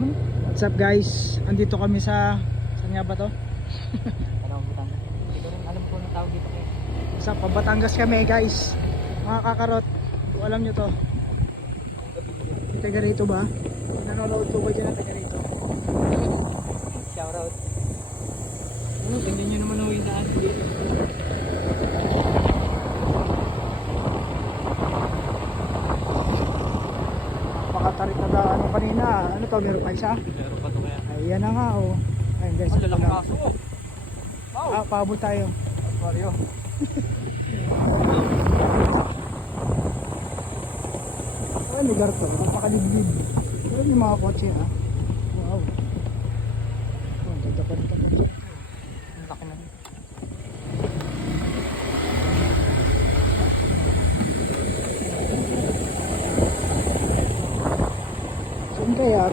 What's up guys? Andito kami sa saan nga ba to? Batangas. Hindi ko rin alam kung anong tawag dito kayo. Sa Batangas kami guys. Mga kakarot, kung alam nyo to. Taga rito ba? Nanonood ko ba dyan ang taga rito? Shoutout. Tingnan nyo naman ang daan dito. Napakatarik na daan ano kanina. Ano to? Meron pa isa? Pero pa to kaya. Ayan na nga oh. Ayun guys. Ang lalaki kaso. Wow. Paabot tayo. Mario. Ay, lugar to. Napakaliblib. Pero yung mga kotse ha. Wow. Oh, ang ganda pa rin ito. Ang laki na. Saan kaya?